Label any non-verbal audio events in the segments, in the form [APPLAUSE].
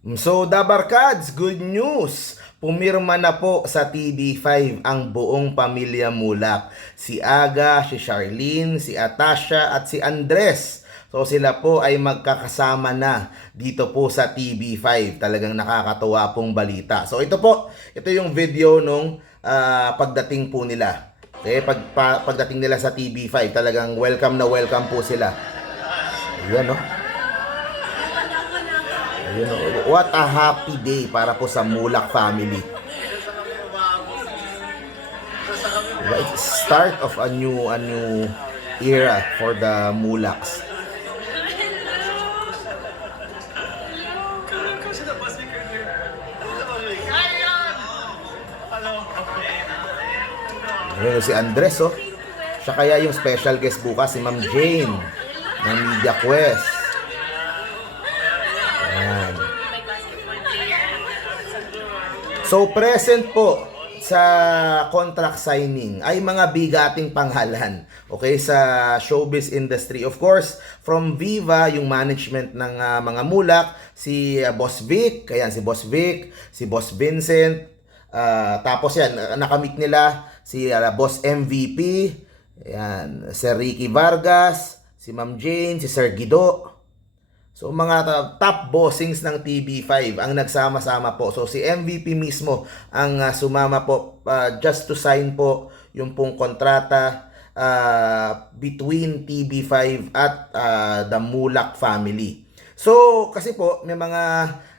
So, Dabarkads, good news! Pumirma na po sa TV5 ang buong pamilya Mulak. Si Aga, si Charlene, si Atasha at si Andres. So sila po ay magkakasama na dito po sa TV5. Talagang nakakatuwa pong balita. So ito po, ito yung video nung ah, pagdating po nila. Okay, pag, pa- pagdating nila sa TV5, talagang welcome na welcome po sila. Ayan, no? Ayun, oh. what a happy day para po sa Mulak family. Diba? It's start of a new a new era for the Mulaks. Ayun, si Andres, oh. Siya kaya yung special guest bukas, si Ma'am Jane ng Media Quest. Ayan. So present po sa contract signing ay mga bigating panghalan okay sa showbiz industry. Of course from Viva yung management ng ah, mga mulak si ah, Boss Vic ayan si Boss Vic si Boss Vincent ah, tapos yan nakamit nila si ah, Boss MVP ayan Sir Ricky Vargas si Ma'am Jane si Sir Guido So mga top bossings ng TV5 ang nagsama-sama po. So si MVP mismo ang ah, sumama po ah, just to sign po yung pong kontrata ah, between TV5 at ah, the Mulak family. So kasi po may mga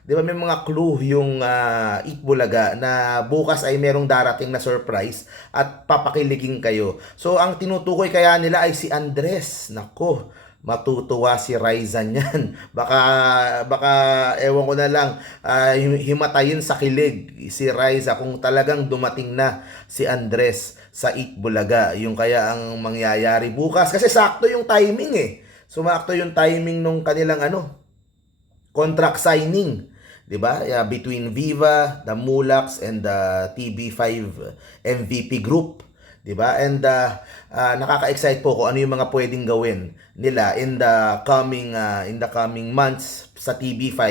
'di ba may mga clue yung uh, Itbulaga na bukas ay merong darating na surprise at papakiligin kayo. So ang tinutukoy kaya nila ay si Andres. Nako, matutuwa si Ryza niyan. [LAUGHS] Baka baka ewan ko na lang him- himatayin sa kilig si Ryza kung talagang dumating na si Andres sa Itbulaga. Yung kaya ang mangyayari bukas kasi sakto yung timing eh. Sumakto yung timing nung kanilang ano, contract signing. 'di ba? Yeah, between Viva, the Mulaks and the TB5 MVP group, 'di ba? And uh, uh, nakaka-excite po kung ano yung mga pwedeng gawin nila in the coming uh, in the coming months sa TB5.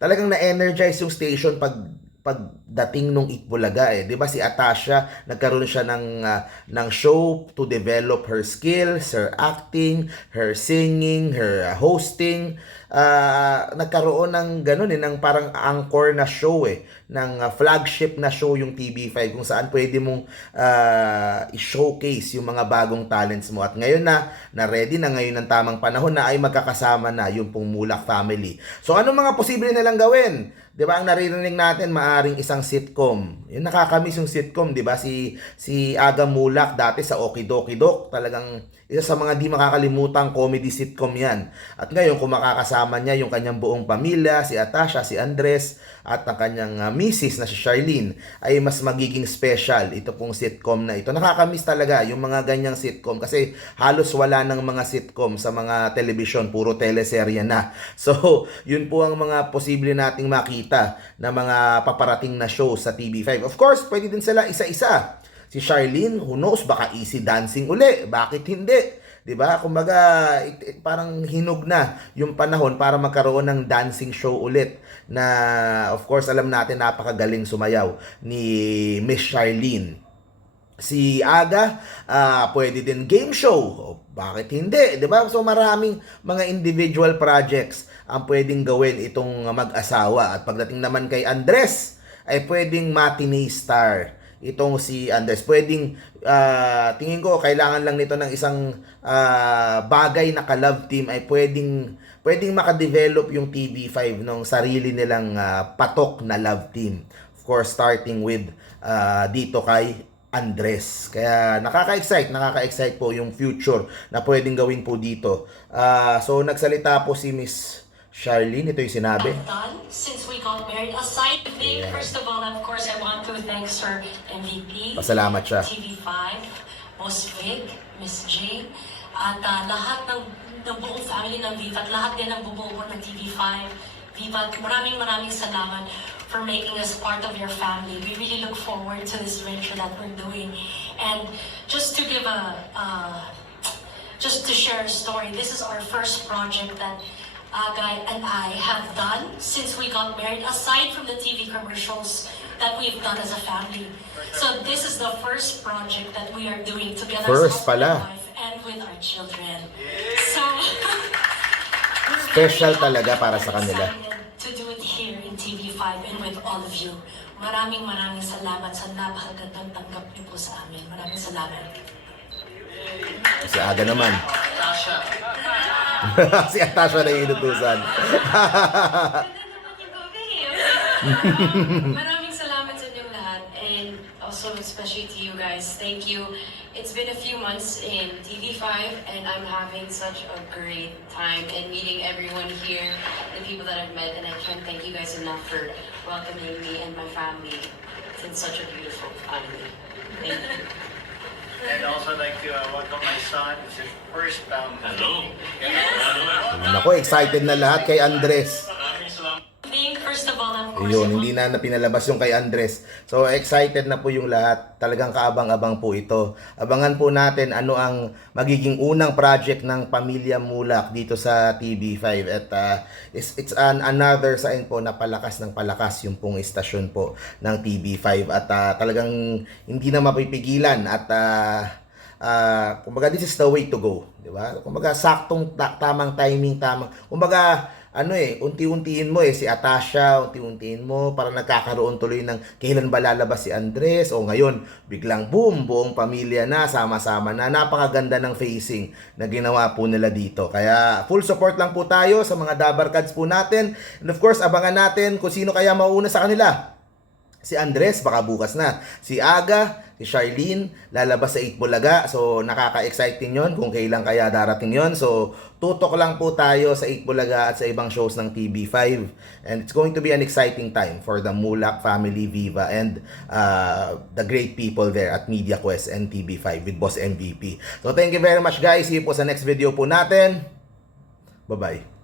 Talagang na-energize yung station pag pagdating nung Itbulaga eh. 'Di ba si Atasha nagkaroon siya ng ah, ng show to develop her skills, her acting, her singing, her ah, hosting. Ah, nagkaroon ng ganun eh ng parang anchor na show eh ng ah, flagship na show yung TV5 kung saan pwede mong ah, i-showcase yung mga bagong talents mo at ngayon na na ready na ngayon ng tamang panahon na ay magkakasama na yung pong Mulak family. So ano mga posible nilang gawin? 'Di ba? Ang naririnig natin maaring isang sitcom. Yung nakakamiss yung sitcom, 'di ba? Si si Aga Mulak dati sa Okidoki Dok, talagang isa sa mga di makakalimutang comedy sitcom 'yan. At ngayon kung makakasama niya yung kanyang buong pamilya, si Atasha, si Andres at ang kanyang uh, misis na si Charlene ay mas magiging special ito pong sitcom na ito. Nakakamiss talaga yung mga ganyang sitcom kasi halos wala ng mga sitcom sa mga television, puro teleserye na. [LAUGHS] So, yun po ang mga posible nating makita na mga paparating na show sa TV5. Of course, pwede din sila isa-isa. Si Charlene, who knows, baka easy dancing uli. Bakit hindi? 'Di ba? Kumbaga, it- it- parang hinog na yung panahon para magkaroon ng dancing show ulit na of course alam natin napakagaling sumayaw ni Miss Charlene. Si Aga, ah pwede din game show. O, bakit hindi? 'Di ba? So maraming mga individual projects ang pwedeng gawin itong mag-asawa. At pagdating naman kay Andres, ay pwedeng matinee star itong si Andres. Pwedeng, ah, tingin ko, kailangan lang nito ng isang ah, bagay na ka-love team ay pwedeng, pwedeng makadevelop yung TV5 ng sarili nilang ah, patok na love team. Of course, starting with ah, dito kay Andres. Kaya nakaka-excite, nakaka-excite po yung future na pwedeng gawin po dito. Ah, so nagsalita po si Miss Charlene, ito yung sinabi. done since we got married. Aside from being, Yeah. first of all, of course, I want to thank Sir MVP, Pasalamat siya. TV5, Boss Vic, Miss Jane, at ah, lahat ng, ng buong family ng Viva, at lahat din ng bumubuo ng TV5. Viva, maraming maraming salamat for making us part of your family. We really look forward to this venture that we're doing. And just to give a, uh, just to share a story, this is our first project that Aga and I have done since we got married, aside from the TV commercials that we've done as a family. So this is the first project that we are doing together First as husband pala. and wife and with our children. So [LAUGHS] Special talaga para sa kanila. excited to do it here in TV5 and with all of you. Maraming maraming salamat sa napakagandang tanggap niyo po sa amin. Maraming salamat. Si Aga naman. Si Atasha na inutusan. Maraming salamat sa inyong lahat and also especially to you guys. Thank you. It's been a few months in TV5 and I'm having such a great time and meeting everyone here, the people that I've met, and I can't thank you guys enough for welcoming me and my family. It's been such a beautiful family. Thank you. And also like to uh, welcome my son. It's his first um, Hello. Nako, excited na lahat kay Andres. Yun, hindi na napinalabas yung kay Andres. So, excited na po yung lahat. Talagang kaabang-abang po ito. Abangan po natin ano ang magiging unang project ng Pamilya Mulak dito sa TV5. At uh, it's, it's an another sign po na palakas ng palakas yung pong istasyon po ng TV5. At uh, talagang hindi na mapipigilan. At uh, uh, kumbaga this is the way to go, di ba? Kumbaga saktong ta- tamang timing, tamang. Kumbaga ano eh, unti-untiin mo eh si Atasha, unti-untiin mo para nagkakaroon tuloy ng kailan ba lalabas si Andres o ngayon biglang boom, buong pamilya na sama-sama na napakaganda ng facing na ginawa po nila dito. Kaya full support lang po tayo sa mga Dabarkads po natin. And of course, abangan natin kung sino kaya mauna sa kanila. Si Andres, baka bukas na. Si Aga, si Charlene, lalabas sa 8 Bulaga. So, nakaka-exciting yon kung kailan kaya darating yon So, tutok lang po tayo sa 8 Bulaga at sa ibang shows ng TV5. And it's going to be an exciting time for the Mulak family, Viva, and uh, the great people there at Media Quest and TV5 with Boss MVP. So, thank you very much guys. See you po sa next video po natin. Bye-bye.